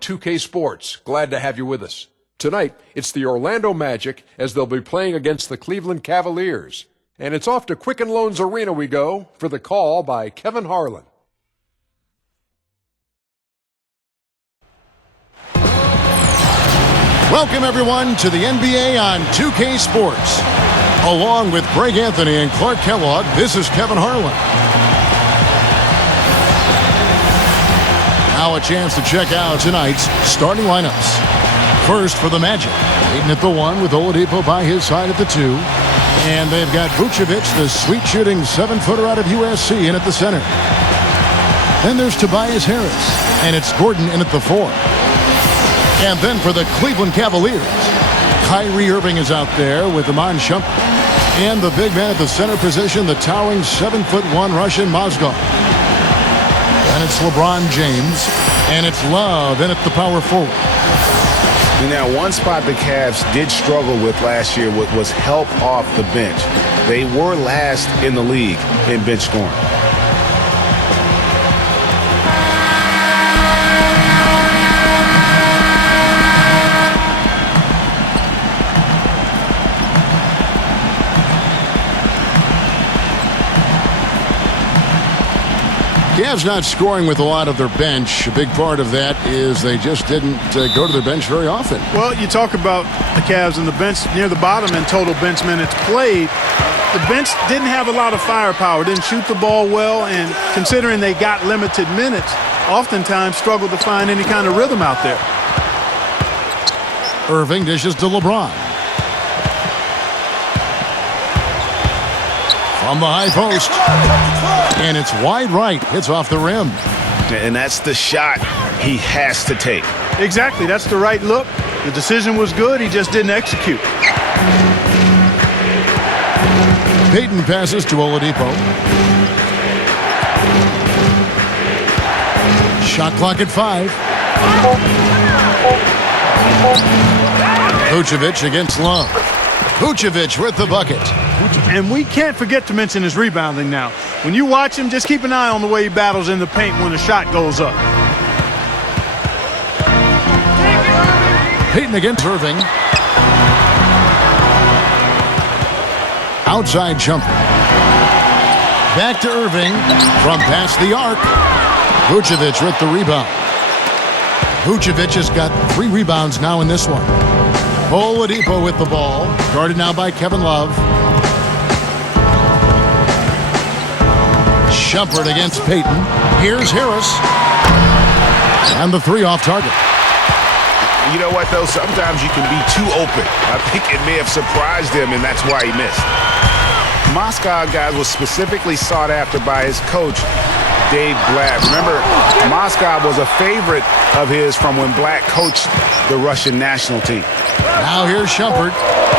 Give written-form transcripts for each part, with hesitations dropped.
2K Sports. Glad to have you with us. Tonight, it's the Orlando Magic as they'll be playing against the Cleveland Cavaliers. And it's off to Quicken Loans Arena we go for the call by Kevin Harlan. Welcome, everyone, to the NBA on 2K Sports. Along with Greg Anthony and Clark Kellogg, this is Kevin Harlan. Now a chance to check out tonight's starting lineups. First for the Magic. Payton at the 1 with Oladipo by his side at the 2. And they've got Vucevic, the sweet-shooting 7-footer out of USC, in at the center. Then there's Tobias Harris, and it's Gordon in at the 4. And then for the Cleveland Cavaliers, Kyrie Irving is out there with Iman Shumpert. And the big man at the center position, the towering 7'1" Russian Mozgov. And it's LeBron James, and it's Love in at the power forward. Now, one spot the Cavs did struggle with last year was help off the bench. They were last in the league in bench scoring. Cavs not scoring with a lot of their bench. A big part of that is they just didn't go to their bench very often. Well, you talk about the Cavs and the bench near the bottom in total bench minutes played. The bench didn't have a lot of firepower, didn't shoot the ball well, and considering they got limited minutes, oftentimes struggled to find any kind of rhythm out there. Irving dishes to LeBron. From the high post. And it's wide right. Hits off the rim. And that's the shot he has to take. Exactly. That's the right look. The decision was good. He just didn't execute. Payton passes to Oladipo. Shot clock at 5. Vucevic against Love. Vucevic with the bucket. And we can't forget to mention his rebounding now. When you watch him, just keep an eye on the way he battles in the paint when the shot goes up. Payton against Irving. Outside jumper. Back to Irving from past the arc. Vucevic with the rebound. Vucevic has got 3 rebounds now in this one. Oladipo with the ball. Guarded now by Kevin Love. Shumpert against Payton. Here's Harris. And the 3 off target. You know what, though? Sometimes you can be too open. I think it may have surprised him, and that's why he missed. Mozgov, guys, was specifically sought after by his coach, Dave Blatt. Remember, Mozgov was a favorite of his from when Blatt coached the Russian national team. Now here's Shumpert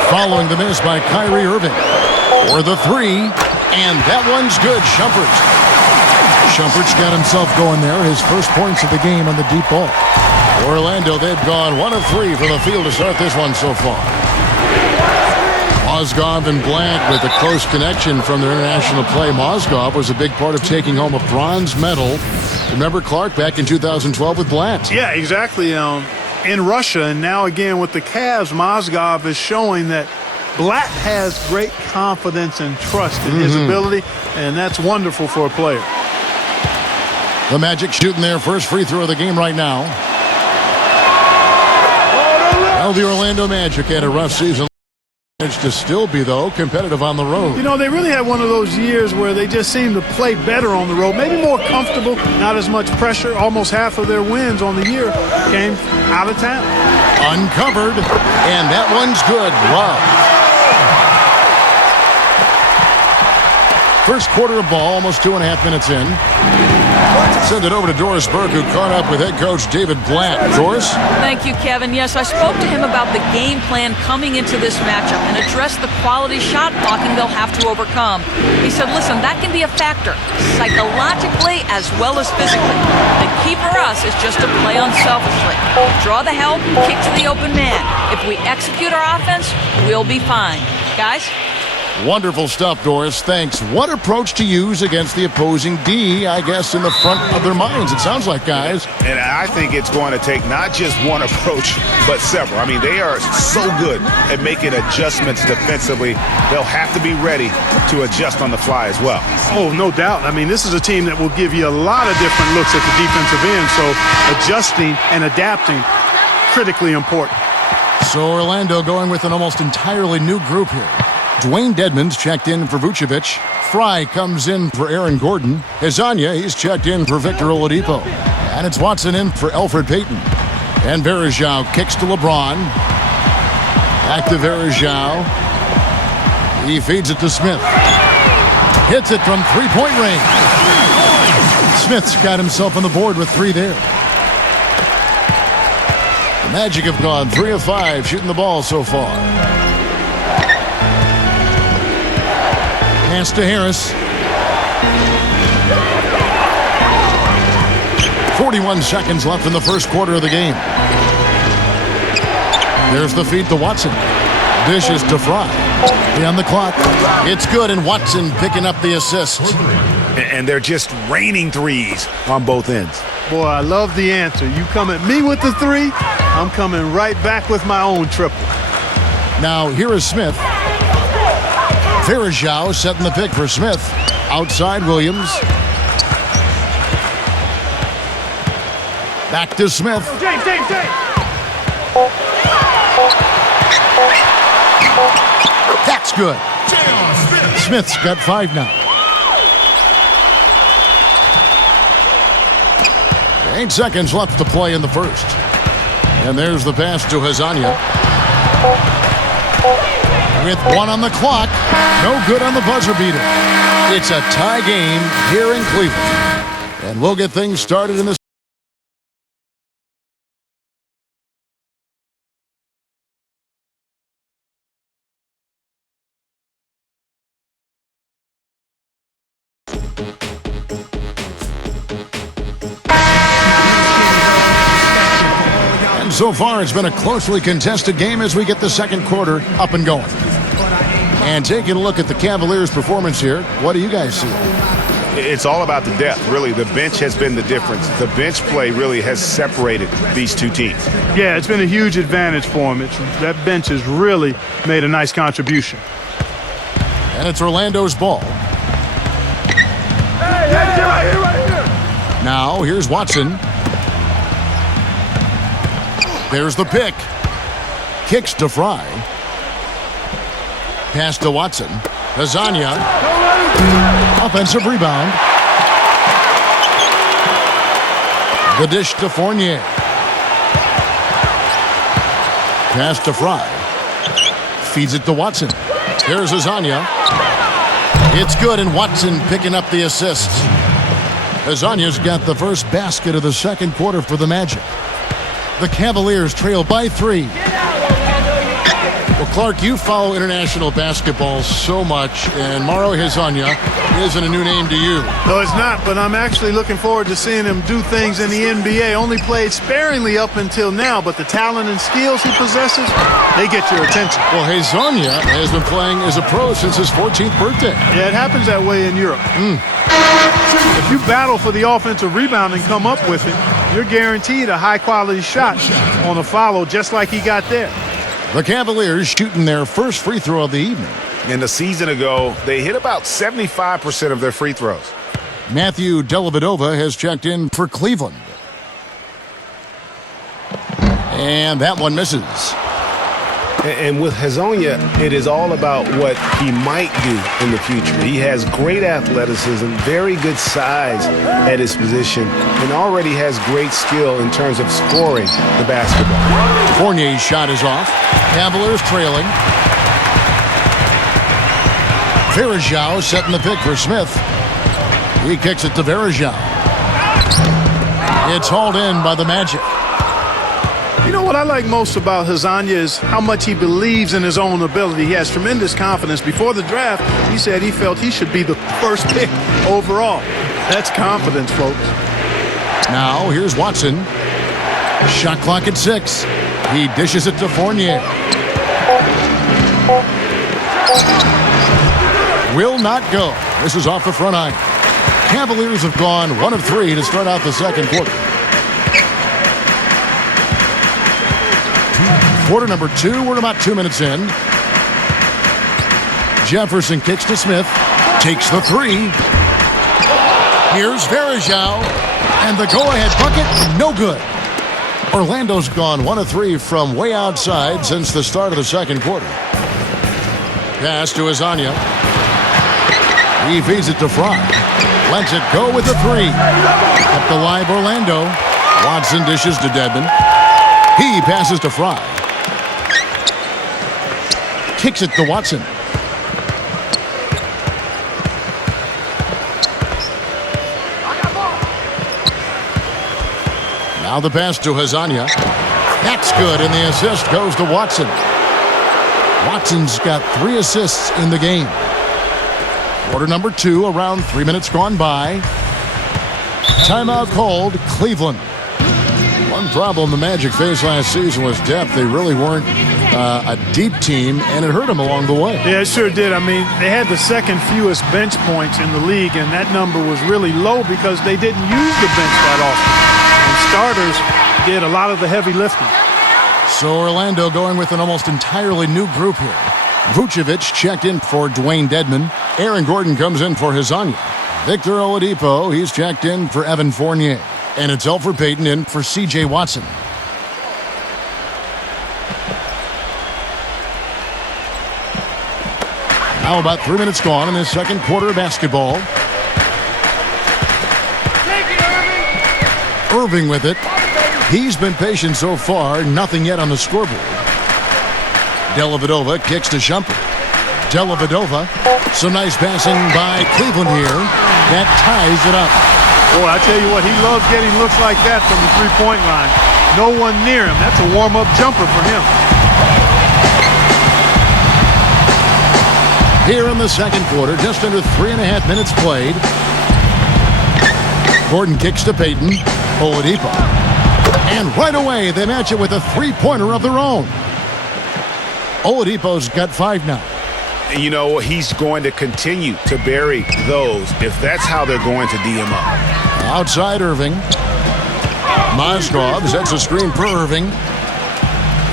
following the miss by Kyrie Irving. For the 3, and that one's good. Shumpert's got himself going there. His first points of the game on the deep ball. Orlando, they've gone 1 of 3 from the field to start this one so far. Mozgov and Blatt with a close connection from their international play. Mozgov was a big part of taking home a bronze medal. Remember Clark back in 2012 with Blatt? Yeah, exactly. In Russia, and now again with the Cavs, Mozgov is showing that Blatt has great confidence and trust in his ability, and that's wonderful for a player. The Magic shooting their first free throw of the game right now. Well, the Orlando Magic had a rough season. Managed to still be, though, competitive on the road. You know, they really had one of those years where they just seemed to play better on the road, maybe more comfortable, not as much pressure. Almost half of their wins on the year came out of town. Uncovered, and that one's good. Love. First quarter of ball, almost 2.5 minutes in. Send it over to Doris Burke, who caught up with head coach David Blatt. Doris? Thank you, Kevin. Yes, I spoke to him about the game plan coming into this matchup and addressed the quality shot blocking they'll have to overcome. He said, listen, that can be a factor, psychologically as well as physically. The key for us is just to play unselfishly. Draw the help, kick to the open man. If we execute our offense, we'll be fine. Guys? Wonderful stuff, Doris. Thanks. What approach to use against the opposing D, I guess, in the front of their minds, it sounds like, guys. And I think it's going to take not just one approach, but several. I mean, they are so good at making adjustments defensively. They'll have to be ready to adjust on the fly as well. Oh, no doubt. I mean, this is a team that will give you a lot of different looks at the defensive end, so adjusting and adapting, critically important. So Orlando going with an almost entirely new group here. Dwayne Dedmon's checked in for Vucevic. Fry comes in for Aaron Gordon. Hezonja, he's checked in for Victor Oladipo. And it's Watson in for Elfrid Payton. And Varejao kicks to LeBron. Back to Varejao. He feeds it to Smith. Hits it from three-point range. Smith's got himself on the board with 3 there. The Magic have gone 3 of 5 shooting the ball so far. Pass to Harris. 41 seconds left in the first quarter of the game. There's the feed to Watson. Dishes to Fry. On the clock. It's good, and Watson picking up the assist. And they're just raining threes on both ends. Boy, I love the answer. You come at me with the 3, I'm coming right back with my own triple. Now, here is Smith. Varejao setting the pick for Smith. Outside Williams. Back to Smith. James. That's good. Smith's got 5 now. 8 seconds left to play in the first. And there's the pass to Hezonja. With 1 on the clock. No good on the buzzer beater. It's a tie game here in Cleveland. And we'll get things started in the so far, it's been a closely contested game as we get the second quarter up and going. And taking a look at the Cavaliers' performance here, what do you guys see? It's all about the depth, really. The bench has been the difference. The bench play really has separated these two teams. Yeah, it's been a huge advantage for them. That bench has really made a nice contribution. And it's Orlando's ball. Right here. Now, here's Watson. There's the pick. Kicks to Fry. Pass to Watson. Hezonja. Offensive rebound. The dish to Fournier. Pass to Fry. Feeds it to Watson. Here's Hezonja. It's good, and Watson picking up the assist. Hezonja's got the first basket of the second quarter for the Magic. The Cavaliers trail by 3. Well, Clark, you follow international basketball so much, and Mauro Hezonja isn't a new name to you. No, it's not, but I'm actually looking forward to seeing him do things in the NBA. Only played sparingly up until now, but the talent and skills he possesses, they get your attention. Well, Hezonja has been playing as a pro since his 14th birthday. Yeah, it happens that way in Europe. If you battle for the offensive rebound and come up with it, you're guaranteed a high-quality shot on a follow just like he got there. The Cavaliers shooting their first free throw of the evening. And a season ago, they hit about 75% of their free throws. Matthew Dellavedova has checked in for Cleveland. And that one misses. And with Hezonja, it is all about what he might do in the future. He has great athleticism, very good size at his position, and already has great skill in terms of scoring the basketball. Fournier's shot is off. Cavaliers trailing. Varejao setting the pick for Smith. He kicks it to Varejao. It's hauled in by the Magic. You know what I like most about Hezonja is how much he believes in his own ability. He has tremendous confidence. Before the draft, he said he felt he should be the first pick overall. That's confidence, folks. Now, here's Watson. Shot clock at 6. He dishes it to Fournier. will not go. This is off the front iron. Cavaliers have gone 1 of 3 to start out the second quarter. Quarter number 2, we're about 2 minutes in. Jefferson kicks to Smith, takes the 3. Here's Varejao, and the go-ahead bucket, no good. Orlando's gone 1 of 3 from way outside since the start of the second quarter. Pass to Azania. He feeds it to Fry. Lets it go with the 3. Up the live Orlando. Watson dishes to Dedmon. He passes to Fry. Kicks it to Watson. Now the pass to Hazania. That's good, and the assist goes to Watson. Watson's got 3 assists in the game. Quarter number 2, around 3 minutes gone by. Timeout called, Cleveland. One problem the Magic faced last season was depth. They really weren't a deep team, and it hurt them along the way. Yeah, it sure did. I mean, they had the second fewest bench points in the league, and that number was really low because they didn't use the bench that often. And starters did a lot of the heavy lifting. So Orlando going with an almost entirely new group here. Vucevic checked in for Dwayne Dedmon. Aaron Gordon comes in for Hazania. Victor Oladipo, he's checked in for Evan Fournier. And it's Elfrid Payton in for C.J. Watson. Now about 3 minutes gone in this second quarter of basketball. Irving with it. He's been patient so far, nothing yet on the scoreboard. Dellavedova kicks to Shumpert. Dellavedova, some nice passing by Cleveland here. That ties it up. Boy, I tell you what, he loves getting looks like that from the three-point line. No one near him. That's a warm-up jumper for him. Here in the second quarter, just under 3.5 minutes played. Gordon kicks to Payton. Oladipo. And right away, they match it with a three-pointer of their own. Oladipo's got 5 now. You know, he's going to continue to bury those if that's how they're going to D him up. Outside Irving. Mozgov sets a screen for Irving.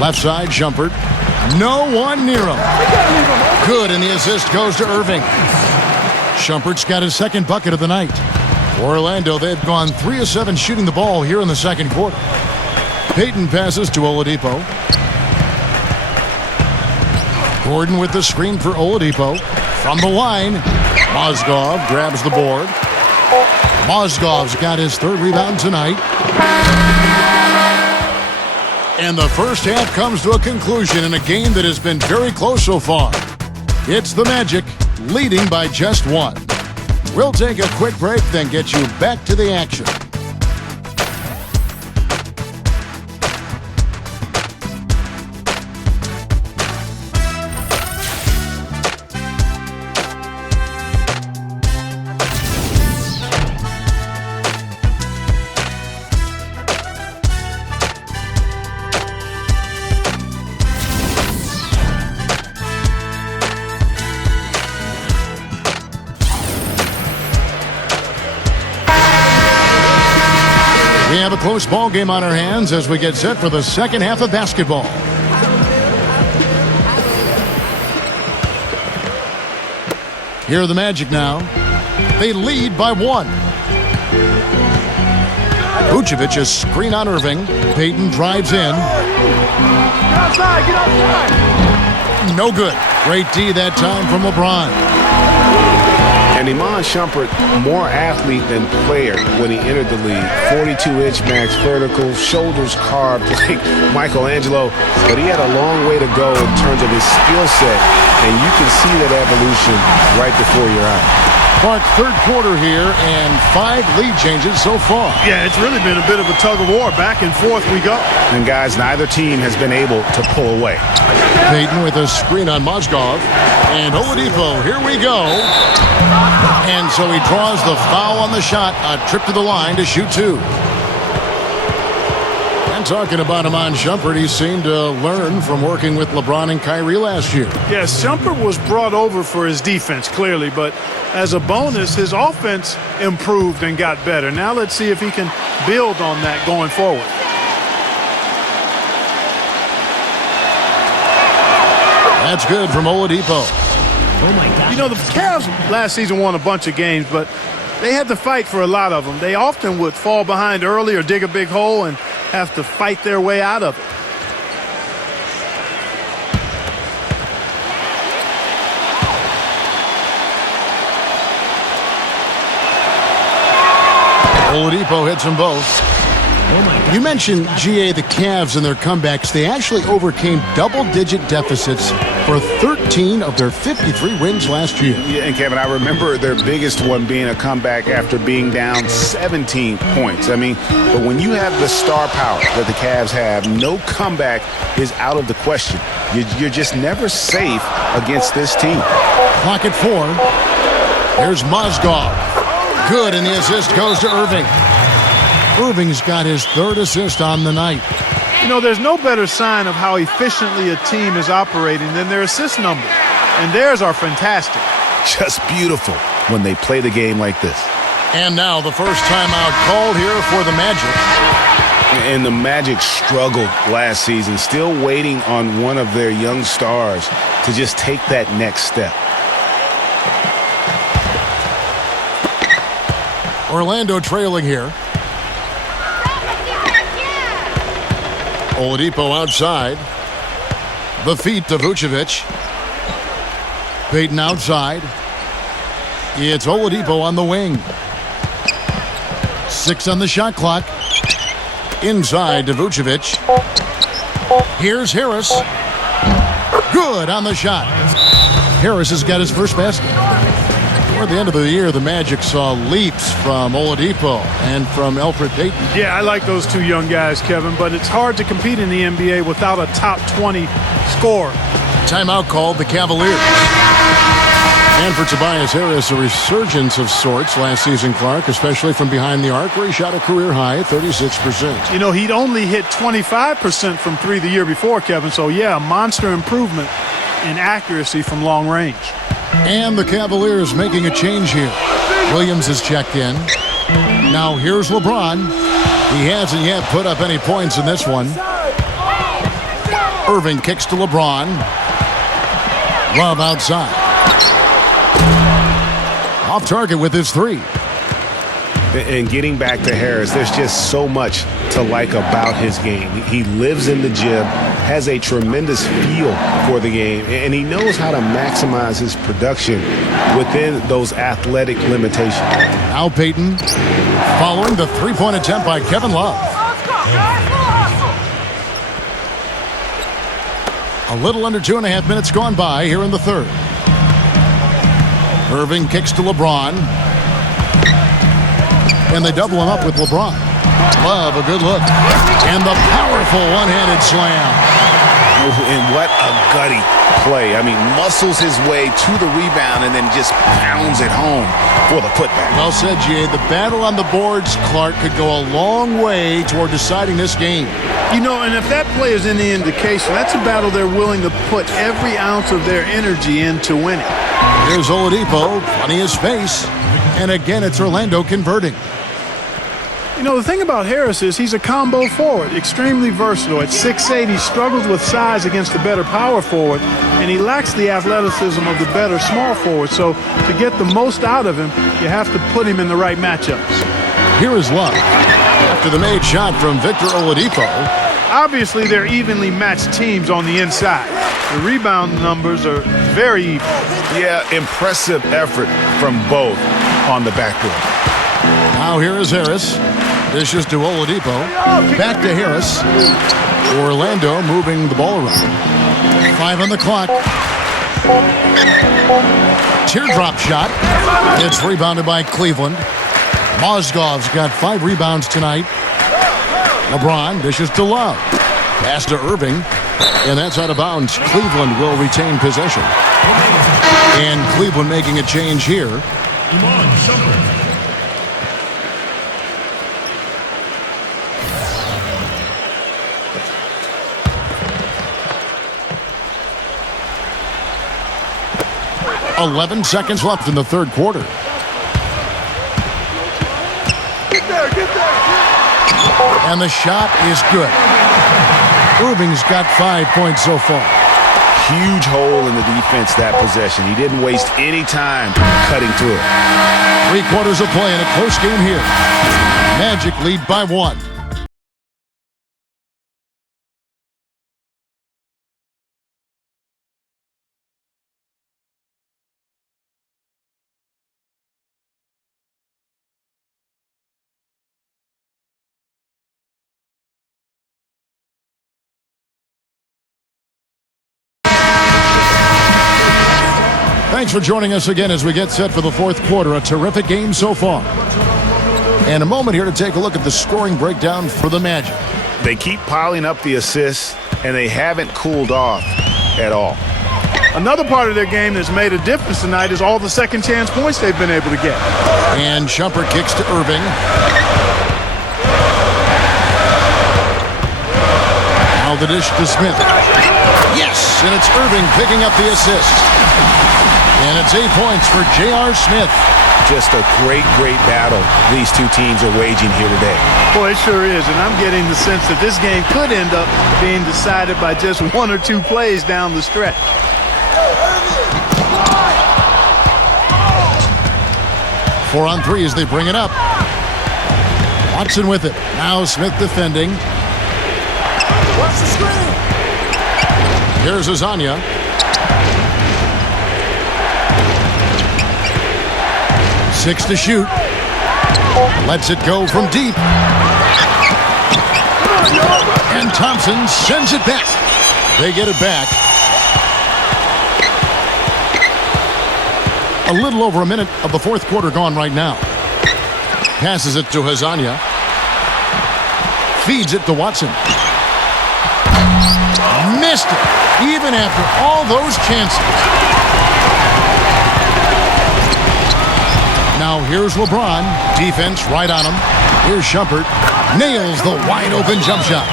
Left side, Shumpert. No one near him. Good, and the assist goes to Irving. Shumpert's got his second bucket of the night. For Orlando, they've gone 3 of 7 shooting the ball here in the second quarter. Payton passes to Oladipo. Gordon with the screen for Oladipo. From the line, Mozgov grabs the board. Mozgov's got his 3rd rebound tonight. And the first half comes to a conclusion in a game that has been very close so far. It's the Magic leading by just 1. We'll take a quick break, then get you back to the action. We have a close ball game on our hands as we get set for the second half of basketball. Here are the Magic now. They lead by 1. Vucevic is screen on Irving. Payton drives in. Get outside, get outside. No good. Great D that time from LeBron. And Iman Shumpert, more athlete than player when he entered the league. 42-inch max vertical, shoulders carved like Michelangelo. But he had a long way to go in terms of his skill set. And you can see that evolution right before your eyes. Clark, third quarter here and 5 lead changes so far. Yeah, it's really been a bit of a tug of war. Back and forth we go. And guys, neither team has been able to pull away. Payton with a screen on Mozgov. And Oladipo, here we go. And so he draws the foul on the shot. A trip to the line to shoot 2. And Talking about Iman Shumpert, he seemed to learn from working with LeBron and Kyrie last year. Yes, Shumpert was brought over for his defense, clearly, but as a bonus, his offense improved and got better. Now let's see if he can build on that going forward. That's good from Oladipo. Oh my God. You know, the Cavs last season won a bunch of games, but they had to fight for a lot of them. They often would fall behind early or dig a big hole and have to fight their way out of it. Oladipo hits them both. Oh my God. You mentioned, GA, the Cavs and their comebacks. They actually overcame double-digit deficits for 13 of their 53 wins last year. Yeah, and Kevin, I remember their biggest one being a comeback after being down 17 points. I mean, but when you have the star power that the Cavs have, no comeback is out of the question. You're just never safe against this team. Clock at 4. Here's Mozgov. Good, and the assist goes to Irving. Irving's got his third assist on the night. You know, there's no better sign of how efficiently a team is operating than their assist numbers. And theirs are fantastic. Just beautiful when they play the game like this. And now the first timeout called here for the Magic. And the Magic struggled last season, still waiting on one of their young stars to just take that next step. Orlando trailing here. Oladipo outside. The feet to Vucevic. Payton outside. It's Oladipo on the wing. 6 on the shot clock. Inside to Vucevic. Here's Harris. Good on the shot. Harris has got his first basket. Toward the end of the year, the Magic saw leaps from Oladipo and from Elfrid Payton. Yeah, I like those two young guys, Kevin, but it's hard to compete in the NBA without a top 20 scorer. Timeout called the Cavaliers. And for Tobias Harris, a resurgence of sorts last season, Clark, especially from behind the arc, where he shot a career high 36%. You know, he'd only hit 25% from three the year before, Kevin, so yeah, a monster improvement in accuracy from long range. And the Cavaliers making a change here. Williams is checked in. Now here's LeBron. He hasn't yet put up any points in this one. Irving kicks to LeBron. Love outside. Off target with his 3. And getting back to Harris, there's just so much to like about his game. He lives in the gym, has a tremendous feel for the game, and he knows how to maximize his production within those athletic limitations. Now Payton following the three-point attempt by Kevin Love. A little under 2.5 minutes gone by here in the third. Irving kicks to LeBron. And they double him up with LeBron. Love, a good look. And the powerful one-handed slam. And what a gutty play. I mean, muscles his way to the rebound and then just pounds it home for the putback. Well said, G.A. The battle on the boards, Clark, could go a long way toward deciding this game. You know, and if that play is any indication, that's a battle they're willing to put every ounce of their energy into winning. Here's Oladipo, plenty of space. And again, it's Orlando converting. You know, the thing about Harris is he's a combo forward, extremely versatile. At 6'8", he struggles with size against the better power forward, and he lacks the athleticism of the better small forward. So to get the most out of him, you have to put him in the right matchups. Here is Love. After the made shot from Victor Oladipo. Obviously, they're evenly matched teams on the inside. The rebound numbers are very even. Yeah, impressive effort from both on the backboard. Now here is Harris. Dishes to Oladipo. Back to Harris. Orlando moving the ball around. 5 on the clock. Teardrop shot. It's rebounded by Cleveland. Mozgov's got 5 rebounds tonight. LeBron dishes to Love. Pass to Irving. And that's out of bounds. Cleveland will retain possession. And Cleveland making a change here. Iman Shumpert. 11 seconds left in the third quarter. And the shot is good. Irving's got 5 points so far. Huge hole in the defense that possession. He didn't waste any time cutting through it. 3 quarters of play in a close game here. Magic lead by 1. Thanks for joining us again as we get set for the fourth quarter. A terrific game so far. And a moment here to take a look at the scoring breakdown for the Magic. They keep piling up the assists, and they haven't cooled off at all. Another part of their game that's made a difference tonight is all the second chance points they've been able to get. And Shumpert kicks to Irving. Now the dish to Smith. Yes, and it's Irving picking up the assist. And it's 8 points for J.R. Smith. Just a great battle these two teams are waging here today. Boy, it sure is, and I'm getting the sense that this game could end up being decided by just 1 or 2 plays down the stretch. 4 on 3 as they bring it up. Watson with it. Now Smith defending. What's the screen? Here's Azania. Six to shoot. Lets it go from deep. And Thompson sends it back. They get it back. A little over a minute of the fourth quarter gone right now. Passes it to Hazania. Feeds it to Watson. Missed it, even after all those chances. Now here's LeBron. Defense right on him. Here's Shumpert. Nails the wide-open jump shot.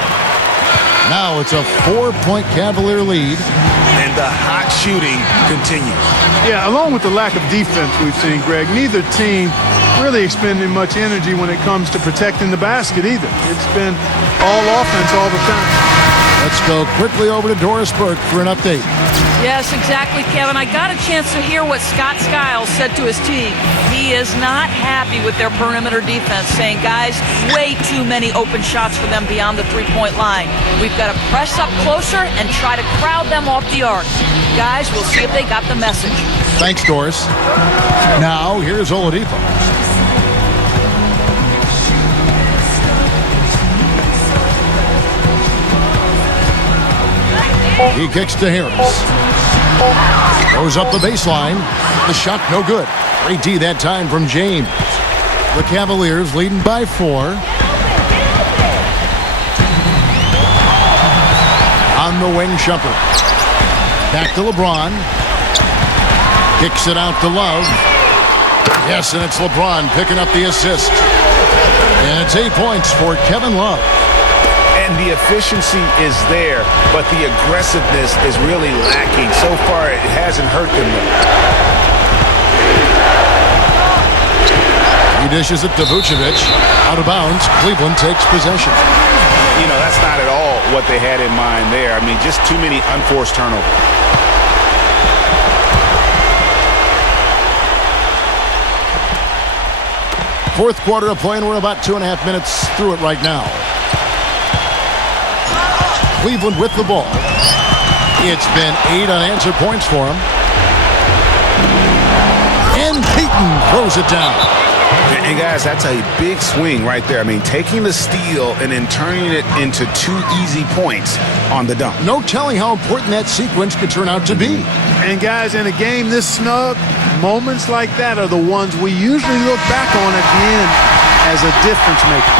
Now it's a 4-point Cavalier lead. And the hot shooting continues. Yeah, along with the lack of defense we've seen, Greg, neither team really expending much energy when it comes to protecting the basket either. It's been all offense all the time. Let's go quickly over to Doris Burke for an update. Yes, exactly, Kevin. I got a chance to hear what Scott Skiles said to his team. He is not happy with their perimeter defense, saying, guys, way too many open shots for them beyond the three-point line. We've got to press up closer and try to crowd them off the arc. Guys, we'll see if they got the message. Thanks, Doris. Now, here's Oladipo. He kicks to Harris. Goes up the baseline. The shot no good. Great D that time from James. The Cavaliers leading by 4. On the wing, Shumpert. Back to LeBron. Kicks it out to Love. Yes, and it's LeBron picking up the assist. And it's 8 points for Kevin Love. And the efficiency is there, but the aggressiveness is really lacking. So far, it hasn't hurt them. He dishes it to Vucevic. Out of bounds. Cleveland takes possession. You know, that's not at all what they had in mind there. I mean, just too many unforced turnovers. Fourth quarter of play, and we're about 2.5 minutes through it right now. Cleveland with the ball. It's been 8 unanswered points for him. And Payton throws it down. And guys, that's a big swing right there. I mean, taking the steal and then turning it into 2 easy points on the dunk. No telling how important that sequence could turn out to be. And guys, in a game this snug, moments like that are the ones we usually look back on at the end as a difference maker.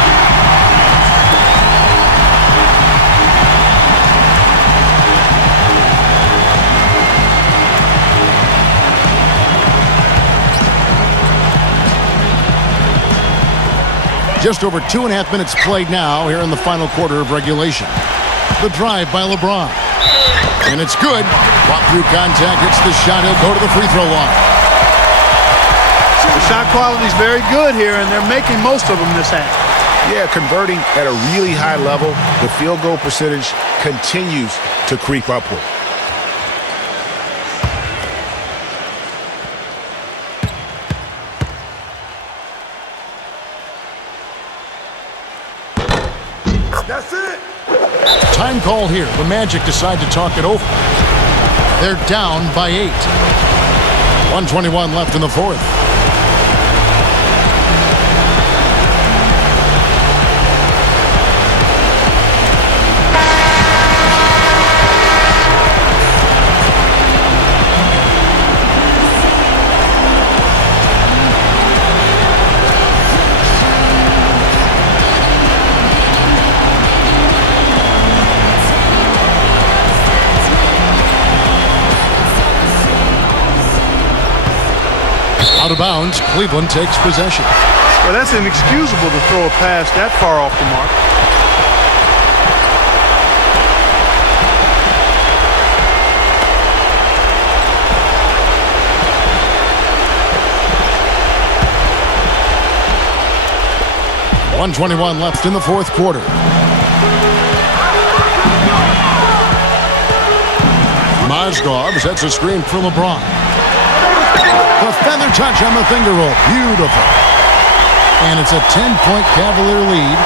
Just over 2.5 minutes played now here in the final quarter of regulation. The drive by LeBron. And it's good. Walk through contact, hits the shot. He'll go to the free throw line. The shot quality is very good here, and they're making most of them this half. Yeah, converting at a really high level. The field goal percentage continues to creep upward. That's it. Time call here. The Magic decide to talk it over. They're down by 8. 1:21 left in the fourth. Out of bounds, Cleveland takes possession. Well, that's inexcusable to throw a pass that far off the mark. .121 left in the fourth quarter. Mozgov sets a screen for LeBron. The feather touch on the finger roll. Beautiful. And it's a 10-point Cavalier lead.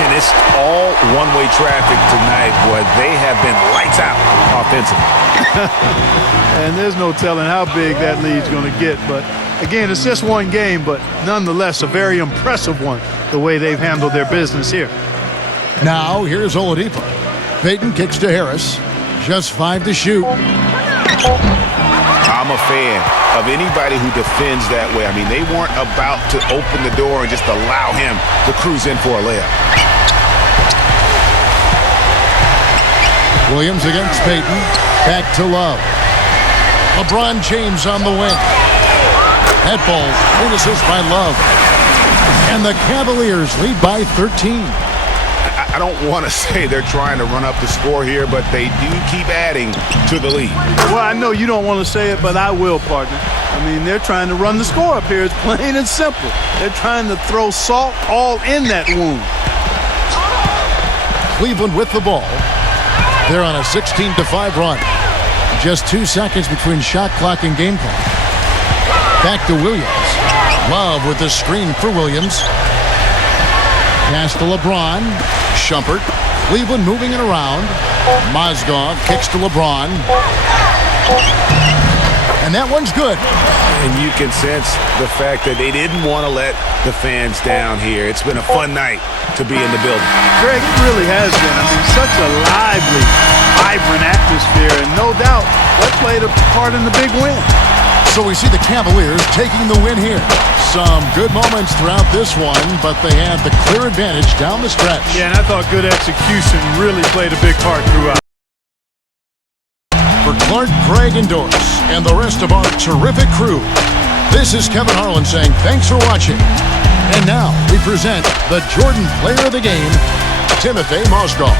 And it's all one-way traffic tonight, boy. They have been lights out offensively. And there's no telling how big that lead's going to get. But, again, it's just one game, but nonetheless a very impressive one, the way they've handled their business here. Now, here's Oladipo. Payton kicks to Harris. Just 5 to shoot. I'm a fan of anybody who defends that way. I mean, they weren't about to open the door and just allow him to cruise in for a layup. Williams against Payton. Back to Love. LeBron James on the wing. That ball finishes by Love. And the Cavaliers lead by 13. I don't want to say they're trying to run up the score here, but they do keep adding to the lead. Well, I know you don't want to say it, but I will, partner. I mean, they're trying to run the score up here. It's plain and simple. They're trying to throw salt all in that wound. Cleveland with the ball. They're on a 16-5 run. Just 2 seconds between shot clock and game clock. Back to Williams. Love with the screen for Williams. Pass to LeBron. Shumpert. Cleveland moving it around. Mozgov kicks to LeBron. And that one's good. And you can sense the fact that they didn't want to let the fans down here. It's been a fun night to be in the building. Greg, it really has been. I mean, such a lively, vibrant atmosphere, and no doubt that played a part in the big win. So we see the Cavaliers taking the win here. Some good moments throughout this one, but they had the clear advantage down the stretch. Yeah, and I thought good execution really played a big part throughout. For Clark, Craig, and Doris, and the rest of our terrific crew, this is Kevin Harlan saying thanks for watching. And now we present the Jordan Player of the Game, Timothy Mozgov.